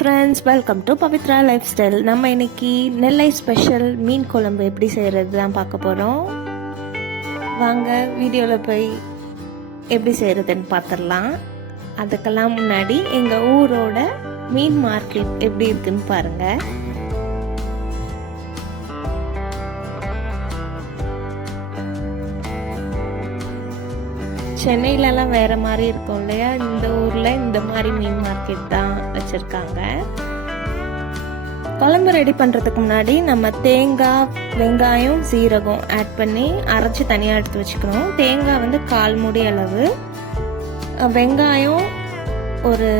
Friends, welcome to Pavithra life style. நம்ம இன்னைக்கு நெல்லை special மீன் குழம்பு எப்படி செய்கிறது தான் பார்க்க போகிறோம். வாங்க வீடியோவில் போய் எப்படி செய்கிறதுன்னு பார்த்துடலாம். அதுக்கெல்லாம் முன்னாடி எங்கள் ஊரோட மீன் மார்க்கெட் எப்படி இருக்குன்னு பாருங்கள். சென்னையிலலாம் வேறு மாதிரி இருக்கும் இல்லையா, இந்த ஊரில் இந்த மாதிரி மீன் மார்க்கெட் தான் வச்சுருக்காங்க. குழம்பு ரெடி பண்ணுறதுக்கு முன்னாடி நம்ம தேங்காய், வெங்காயம், சீரகம் ஆட் பண்ணி அரைச்சி தனியாக எடுத்து வச்சுக்கணும். தேங்காய் வந்து 1/4 மூடி அளவு, வெங்காயம் ஒரு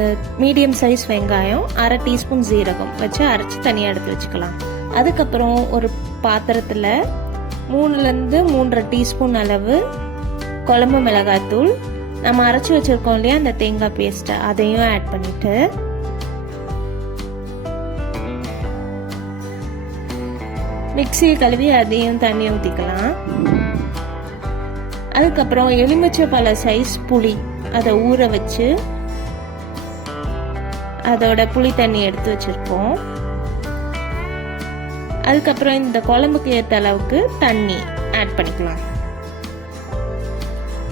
மீடியம் சைஸ் வெங்காயம், 1/2 டீஸ்பூன் சீரகம் வச்சு அரைச்சி தனியாக எடுத்து வச்சுக்கலாம். அதுக்கப்புறம் ஒரு பாத்திரத்தில் 3 to 3.5 டீஸ்பூன் அளவு குழம்பு மிளகாய்த்தூள், நம்ம அரைச்சி வச்சிருக்கோம் இல்லையா அந்த தேங்காய் பேஸ்ட்டை, அதையும் ஆட் பண்ணிட்டு மிக்ஸி கழுவி அதையும் தண்ணி ஊற்றிக்கலாம். அதுக்கப்புறம் எலுமிச்சை பழ சைஸ் புளி அதை ஊற வச்சு அதோட புளி தண்ணி எடுத்து வச்சிருக்கோம். அதுக்கப்புறம் இந்த குழம்புக்கு ஏற்ற அளவுக்கு தண்ணி ஆட் பண்ணிக்கலாம்.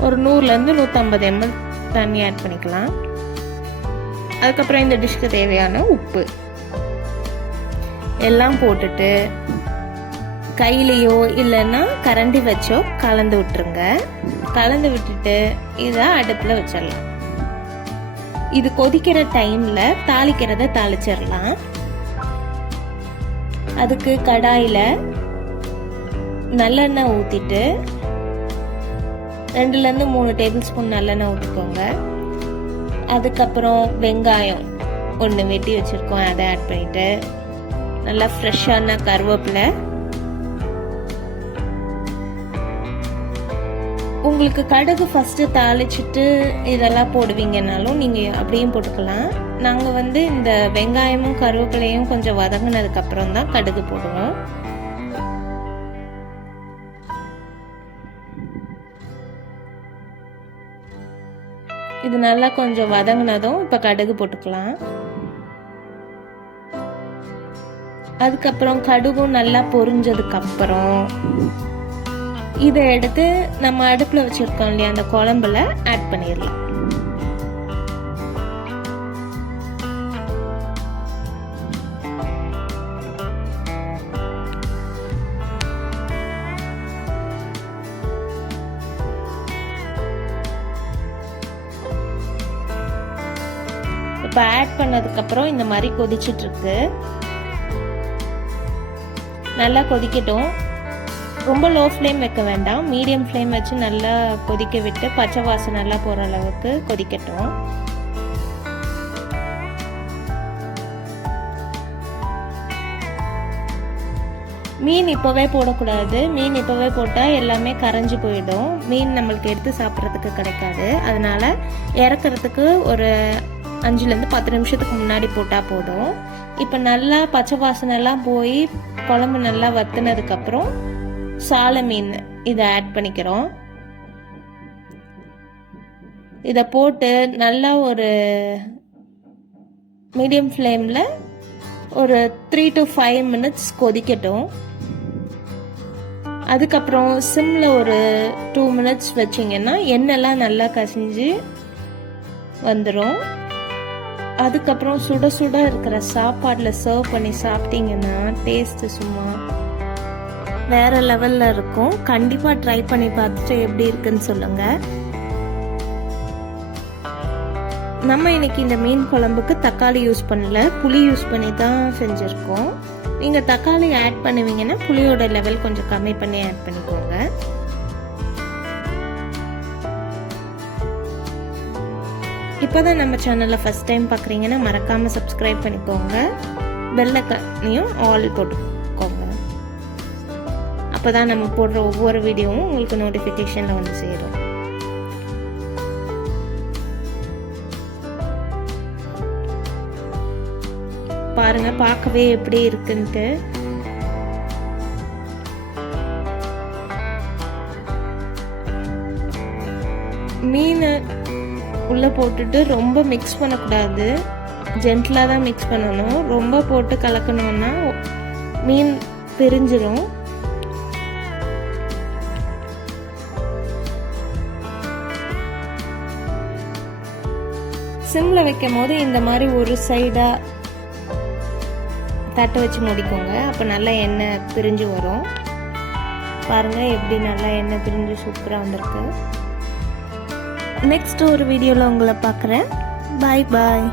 ஒரு 100 to 150 ml தண்ணி ஆட் பண்ணிக்கலாம். அதுக்கப்புறம் இந்த டிஷ்க்கு தேவையான உப்பு எல்லாம் போட்டுட்டு கையிலையோ இல்லைன்னா கரண்டி வச்சோ கலந்து விட்டுருங்க. கலந்து விட்டுட்டு இதை அடுப்பில் வச்சிடலாம். இது கொதிக்கிற டைமில் தாளிக்கிறத தாளிச்சிடலாம். அதுக்கு கடாயில் நல்லெண்ணெய் ஊற்றிட்டு 2 to 3 டேபிள் ஸ்பூன் நல்லெண்ணெய் ஊற்றிக்கோங்க. அதுக்கப்புறம் வெங்காயம் 1 வெட்டி வச்சுருக்கோம், அதை ஆட் பண்ணிவிட்டு நல்லா ஃப்ரெஷ்ஷான கருவேப்பிலை, உங்களுக்கு கடுகு ஃபஸ்ட்டு தாளிச்சிட்டு இதெல்லாம் போடுவீங்கன்னாலும் நீங்கள் அப்படியும் போட்டுக்கலாம். நாங்கள் வந்து இந்த வெங்காயமும் கருவேப்பிலையும் கொஞ்சம் வதங்கினதுக்கப்புறம் தான் கடுகு போடுவோம். இது நல்லா கொஞ்சம் வதங்கினதும் இப்போ கடுகு போட்டுக்கலாம். அதுக்கப்புறம் கடுகும் நல்லா பொரிஞ்சதுக்கப்புறம் இதை எடுத்து நம்ம அடுப்பில் வச்சுருக்கோம் இல்லையா அந்த குழம்புல ஆட் பண்ணிடலாம். இப்போ ஆட் பண்ணதுக்கப்புறம் இந்த மாதிரி கொதிச்சிட்ருக்கு. நல்லா கொதிக்கட்டும். ரொம்ப லோ ஃப்ளேம் வைக்க வேண்டாம், மீடியம் ஃப்ளேம் வச்சு நல்லா கொதிக்க விட்டு பச்சை வாசனை நல்லா போகிற அளவுக்கு கொதிக்கட்டும். மீன் இப்போவே போடக்கூடாது. மீன் இப்போவே போட்டால் எல்லாமே கரைஞ்சி போயிடும். மீன் நம்மளுக்கு எடுத்து சாப்பிட்றதுக்கு கிடைக்காது. அதனால இறக்குறதுக்கு ஒரு 5 to 10 நிமிஷத்துக்கு முன்னாடி போட்டால் போதும். இப்போ நல்லா பச்சை வாசனைலாம் போய் குழம்பு நல்லா வத்துனதுக்கப்புறம் சாலை மீன் இதை ஆட் பண்ணிக்கிறோம். இதை போட்டு நல்லா ஒரு மீடியம் ஃப்ளேமில் ஒரு 3 to 5 minutes கொதிக்கட்டும். அதுக்கப்புறம் சிம்மில் ஒரு 2 minutes வச்சிங்கன்னா எண்ணெய்லாம் நல்லா கசிஞ்சு வந்துடும். அதுக்கப்புறம் சுட சுட இருக்கிற சாப்பாடில் சர்வ் பண்ணி சாப்பிட்டீங்கன்னா டேஸ்ட்டு சும்மா வேற லெவலில் இருக்கும். கண்டிப்பாக ட்ரை பண்ணி பார்த்துட்டு எப்படி இருக்குன்னு சொல்லுங்கள். நம்ம இன்னைக்கு இந்த மீன் குழம்புக்கு தக்காளி யூஸ் பண்ணல, புளி யூஸ் பண்ணி தான் செஞ்சுருக்கோம். நீங்கள் தக்காளி ஆட் பண்ணுவீங்கன்னா புளியோட லெவல் கொஞ்சம் கம்மி பண்ணி ஆட் பண்ணிக்கோங்க. இப்போதான் நம்ம சேனலில் ஃபஸ்ட் டைம் பார்க்குறீங்கன்னா மறக்காமல் சப்ஸ்கிரைப் பண்ணிக்கோங்க. பெல் ஐகானையும் ஆல் போட்டுக்கோங்க. அப்போ தான் நம்ம போடுற ஒவ்வொரு வீடியோவும் உங்களுக்கு நோட்டிஃபிகேஷனில் வந்து சேரும். பாருங்க பார்க்கவே எப்படி இருக்குன்ட்டு. மீன் உள்ளே போட்டுட்டு ரொம்ப மிக்ஸ் பண்ணக்கூடாது. ஜென்டிலாக தான் மிக்ஸ் பண்ணணும். ரொம்ப போட்டு கலக்கணுன்னா மீன் பிரிஞ்சிடும். சிம்மில் வைக்கும் போது இந்த மாதிரி ஒரு சைடாக தட்டை வச்சு முடிக்கோங்க. அப்போ நல்லா எண்ணெய் பிரிஞ்சு வரும். பாருங்கள் எப்படி நல்லா எண்ணெய் பிரிஞ்சு சூப்பராக வந்திருக்கு. நெக்ஸ்ட் ஒரு வீடியோவில் உங்களை பார்க்குறேன். பாய் பாய்.